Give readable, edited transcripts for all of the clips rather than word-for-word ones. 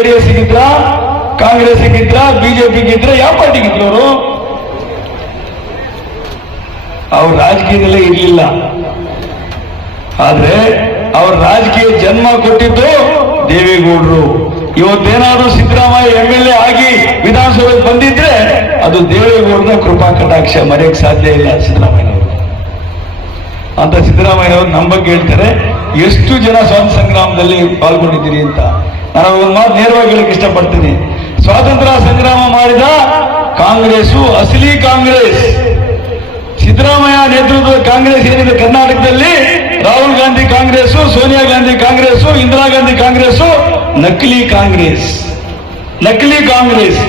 JDS ಗಿದ್ರ, Congress ಗಿದ್ರ, BJP ಗಿದ್ರ, ಯಾವ party ಗಿದ್ರು ಅವರು? ಅವ್ರ ರಾಜಕೀಯದಲ್ಲೇ ಇರಲಿಲ್ಲ. ಆದ್ರೆ ಅವ್ರ ರಾಜಕೀಯ ಜನ್ಮ ಕೊಟ್ಟಿದ್ದು ದೇವೇಗೌಡರು. ಇವತ್ತೇನಾದ್ರೂ ಸಿದ್ದರಾಮಯ್ಯ MLA ಆಗಿ ವಿಧಾನಸಭೆಗೆ ಬಂದಿದ್ರೆ ಅದು ದೇವೇಗೌಡರ ಕೃಪಾ ಕಟಾಕ್ಷ, ಮರೆಯಕ್ಕೆ ಸಾಧ್ಯ ಇಲ್ಲ ಸಿದ್ದರಾಮಯ್ಯನವರು. ಅಂತ ಸಿದ್ದರಾಮಯ್ಯನವರು ನಮ್ಮ ಬಗ್ಗೆ ಹೇಳ್ತಾರೆ, ಎಷ್ಟು ಜನ ಸ್ವಾತಂತ್ರ್ಯ ಸಂಗ್ರಾಮದಲ್ಲಿ ಪಾಲ್ಗೊಂಡಿದ್ದೀರಿ ಅಂತ. ನಾನು ಒಂದು ಮಾತು ನೇರವಾಗಿ ಹೇಳಕ್ಕೆ ಇಷ್ಟಪಡ್ತೀನಿ. ಸ್ವಾತಂತ್ರ್ಯ ಸಂಗ್ರಾಮ ಮಾಡಿದ ಕಾಂಗ್ರೆಸ್ ಅಸಲಿ ಕಾಂಗ್ರೆಸ್. ಸಿದ್ದರಾಮಯ್ಯ ನೇತೃತ್ವದ ಕಾಂಗ್ರೆಸ್ ಏನಿದೆ ಕರ್ನಾಟಕದಲ್ಲಿ, ರಾಹುಲ್ ಗಾಂಧಿ ಕಾಂಗ್ರೆಸ್, ಸೋನಿಯಾ ಗಾಂಧಿ ಕಾಂಗ್ರೆಸ್, ಇಂದಿರಾ ಗಾಂಧಿ ಕಾಂಗ್ರೆಸ್ ನಕಲಿ ಕಾಂಗ್ರೆಸ್. ನಕಲಿ ಕಾಂಗ್ರೆಸ್.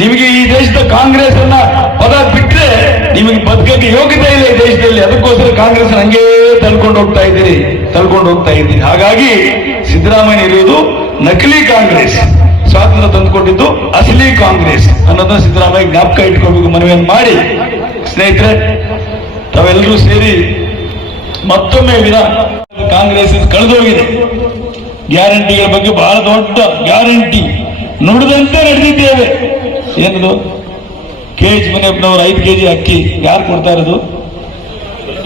ನಿಮಗೆ ಈ ದೇಶದ ಕಾಂಗ್ರೆಸ್ ಅನ್ನ ಪದ ಬಿಟ್ರೆ ನಿಮಗೆ ಬದುಕಕ್ಕೆ ಯೋಗ್ಯತೆ ಇಲ್ಲ ಈ ದೇಶದಲ್ಲಿ. ಅದಕ್ಕೋಸ್ಕರ ಕಾಂಗ್ರೆಸ್ ಹಂಗೇ ತಳ್ಕೊಂಡು ಹೋಗ್ತಾ ಇದ್ದೀರಿ. ಹಾಗಾಗಿ ಸಿದ್ದರಾಮಯ್ಯ ಇರುವುದು ನಕಲಿ ಕಾಂಗ್ರೆಸ್, ಸ್ವಾತಂತ್ರ್ಯ ತಂದುಕೊಟ್ಟಿದ್ದು ಅಸಲಿ ಕಾಂಗ್ರೆಸ್ ಅನ್ನೋದನ್ನ ಸಿದ್ದರಾಮಯ್ಯ ಜ್ಞಾಪಕ ಇಟ್ಕೋಬೇಕು ಮನವಿಯನ್ನು ಮಾಡಿ. ಸ್ನೇಹಿತರೆ, ತಾವೆಲ್ಲರೂ ಸೇರಿ ಮತ್ತೊಮ್ಮೆ ಕಾಂಗ್ರೆಸ್ ಕಳೆದೋಗಿದೆ. ಗ್ಯಾರಂಟಿಗಳ ಬಗ್ಗೆ ಬಹಳ ದೊಡ್ಡ ಗ್ಯಾರಂಟಿ ನುಡಿದಂತೆ ನಡೆದಿದ್ದೇವೆ. ಏನದು? KH ಮುನಿಯಪ್ಪನವರು 5 kg ಅಕ್ಕಿ ಯಾರು ಕೊಡ್ತಾ ಇರೋದು?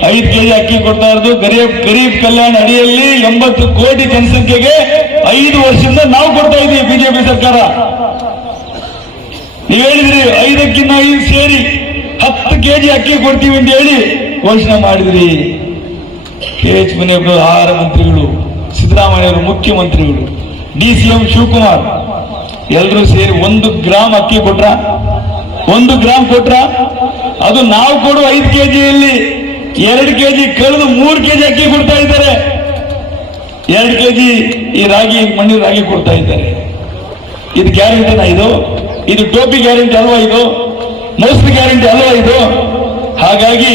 5 kg ಅಕ್ಕಿ ಕೊಡ್ತಾ ಇರೋದು. ಗರೀಬ್ ಕಲ್ಯಾಣ ಅಡಿಯಲ್ಲಿ 80 ಕೋಟಿ ಜನಸಂಖ್ಯೆಗೆ 5 ವರ್ಷದಿಂದ ನಾವು ಕೊಡ್ತಾ ಇದ್ದೀವಿ ಬಿಜೆಪಿ ಸರ್ಕಾರ. ನೀವು ಹೇಳಿದ್ರಿ 5ಕ್ಕಿಂತ 5 ಸೇರಿ 10 kg ಅಕ್ಕಿ ಕೊಡ್ತೀವಿ ಅಂತ ಹೇಳಿ ಘೋಷಣೆ ಮಾಡಿದ್ರಿ. KH ಮುನಿಯಪ್ಪನವರು ಆಹಾರ ಮಂತ್ರಿಗಳು, ಸಿದ್ದರಾಮಯ್ಯವರು ಮುಖ್ಯಮಂತ್ರಿಗಳು, DCM ಶಿವಕುಮಾರ್ ಎಲ್ಲರೂ ಸೇರಿ 1 ಗ್ರಾಮ್ ಅಕ್ಕಿ ಕೊಟ್ರ? 1 ಗ್ರಾಮ್ ಕೊಟ್ರ? ಅದು ನಾವು ಕೊಡುವ 5 kgಯಲ್ಲಿ 2 kg ಕಳೆದು 3 kg ಅಕ್ಕಿ ಕೊಡ್ತಾ ಇದ್ದಾರೆ. 2 kg ಈ ರಾಗಿ, ಮಣ್ಣಿನ ರಾಗಿ ಕೊಡ್ತಾ ಇದ್ದಾರೆ. ಇದು ಗ್ಯಾರಂಟಿನಾ? ಇದು ಟೋಪಿ ಗ್ಯಾರಂಟಿ ಅಲ್ವಾ? ಇದು ಮೋಸದ ಗ್ಯಾರಂಟಿ ಅಲ್ವಾ ಇದು? ಹಾಗಾಗಿ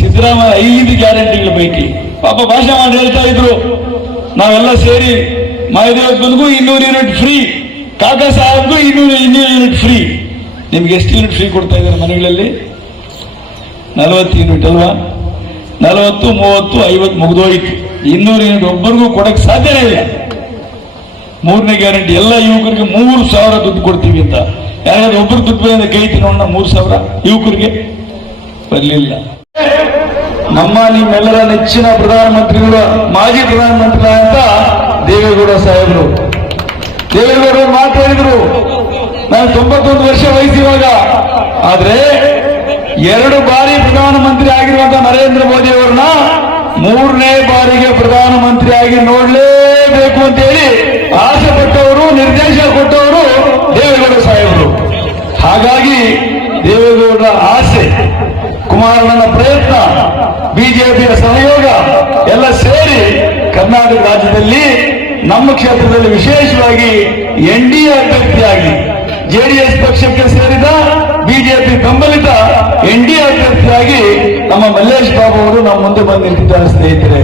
ಸಿದ್ದರಾಮಯ್ಯ 5 ಗ್ಯಾರಂಟಿಗಳ ಪೈಕಿ ಪಾಪ ಭಾಷಣ ಮಾಡಿ ಹೇಳ್ತಾ ಇದ್ರು, ನಾವೆಲ್ಲ ಸೇರಿ ಮಾಯದೇವಕ್ಕನಿಗೂ 200 ಯೂನಿಟ್ ಫ್ರೀ, ಕಾಕಾ ಸಾಹೇಬ್ಗೂ 200 ಯೂನಿಟ್ ಫ್ರೀ. ನಿಮ್ಗೆ ಎಷ್ಟು ಯೂನಿಟ್ ಫ್ರೀ ಕೊಡ್ತಾ ಇದ್ದಾರೆ ಮನೆಗಳಲ್ಲಿ? 40 ಯೂನಿಟ್ ಅಲ್ವಾ? 40, 30, 50 ಮುಗಿದೋಯ್ತು. 200 ಯೂನಿಟ್ ಒಬ್ಬರಿಗೂ ಕೊಡಕ್ಕೆ ಸಾಧ್ಯನೇ ಇಲ್ಲ. 3ನೇ ಗ್ಯಾರಂಟಿ ಎಲ್ಲ ಯುವಕರಿಗೆ 3,000 ದುಡ್ಡು ಕೊಡ್ತೀವಿ ಅಂತ. ಯಾರಾದ್ರೂ ಒಬ್ಬರು ದುಡ್ಡು ಬಂದ ಕೈ ತಿನ್ನೋಣ 3,000 ಯುವಕರಿಗೆ ಬರಲಿಲ್ಲ. ನಿಮ್ಮೆಲ್ಲರ ನೆಚ್ಚಿನ ಪ್ರಧಾನಮಂತ್ರಿಗಳು, ಮಾಜಿ ಪ್ರಧಾನಮಂತ್ರಿಗಳಂತ ದೇವೇಗೌಡ ಸಾಹೇಬರು ಮಾತು ಹೇಳಿದ್ರು. ನಾನು 91 ವರ್ಷ ವಯಸ್ಸಿರುವಾಗ, ಆದ್ರೆ 2 ಬಾರಿ ಪ್ರಧಾನಮಂತ್ರಿ ಆಗಿರುವಂತಹ ನರೇಂದ್ರ ಮೋದಿ ಅವರನ್ನ 3ನೇ ಬಾರಿಗೆ ಪ್ರಧಾನಮಂತ್ರಿ ಆಗಿ ನೋಡ್ಲೇಬೇಕು ಅಂತ ಹೇಳಿ ಆಸೆ ಪಟ್ಟವರು, ನಿರ್ದೇಶನ ಕೊಟ್ಟವರು ದೇವೇಗೌಡ ಸಾಹೇಬರು. ಹಾಗಾಗಿ ದೇವೇಗೌಡರ ಆಸೆ, ಕುಮಾರಣ್ಣನ ಪ್ರಯತ್ನ, ಬಿಜೆಪಿಯ ಸಹಯೋಗ ಎಲ್ಲ ಸೇರಿ ಕರ್ನಾಟಕ ರಾಜ್ಯದಲ್ಲಿ ನಮ್ಮ ಕ್ಷೇತ್ರದಲ್ಲಿ ವಿಶೇಷವಾಗಿ NDA ಅಭ್ಯರ್ಥಿಯಾಗಿ JDS ಪಕ್ಷಕ್ಕೆ ಸೇರಿದ ಬಿಜೆಪಿ ಬೆಂಬಲಿತ NDA ಅಭ್ಯರ್ಥಿಯಾಗಿ ನಮ್ಮ ಮಲ್ಲೇಶ್ ಬಾಬು ಅವರು ನಮ್ಮ ಮುಂದೆ ಬಂದು ನಿಂತಿದ್ದಾರೆ. ಸ್ನೇಹಿತರೆ,